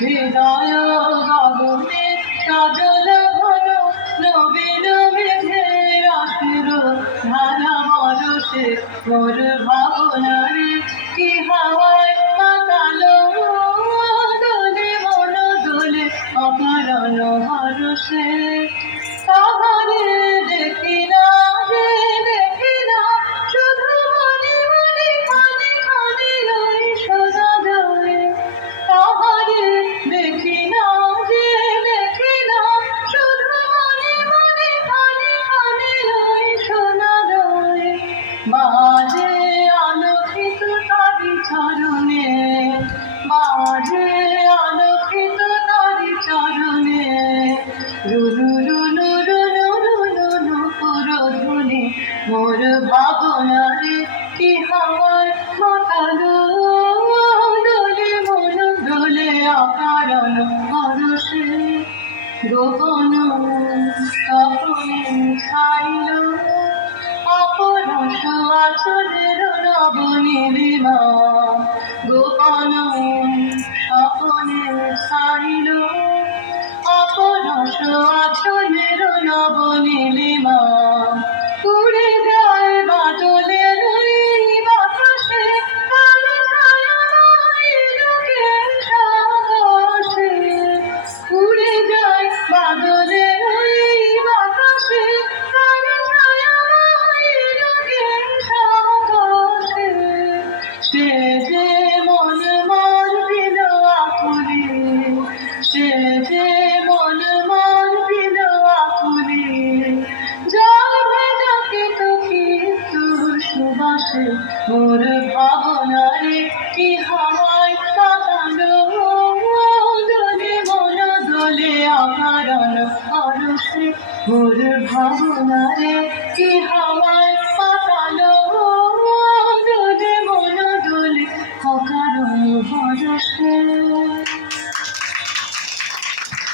হৃদয় গগনে সজল ঘন নবীন মেঘে রাত্র ধারা বরসে মোর ভাবনারে কি হাওয়ায় মাতালো দোলে মন দোলে অকারণ হরসে তাহারে দেখি না যে দেখি না শুধু মনে মনে কানে কানে রই সোজা যায় তাহারে দেখি না যে দেখি না শুধু মনে মনে কানে কানে রই শোনা যায় বাজে আলোকিত তারি চরণে বাজে আলোকিত তারি চরণে রুনু রুনু রুনু রুনু রুনু পুরোধুনি মোর ভাবনারে কি হাওয়ায় মাতালো দোলে মন দোলে অকারণ হরসে গোপন স্বপ্নে ছাইল অপরশ আচলের নবনীলিমা গোপন স্বপ্নে ছাইল অপরশ আচলের নবনীলিমা উড়ে যায় বাদলের ওই বাতাসে কালো ছায়া লোকের সাহসে উড়ে যায় বাদলের ওই বাতাসে কালো ছায়া লোকের সাহসে সে যে মন মন দিল আকুলি সে যে মন মন দিল আকুলি জল ভেজাকে তো কিন্তু সুবাসে মোর ভাবনারে কি হাওয়ায় পাতালো দোলে মন দোলে অকারণ হরসে মোর ভাবনারে কি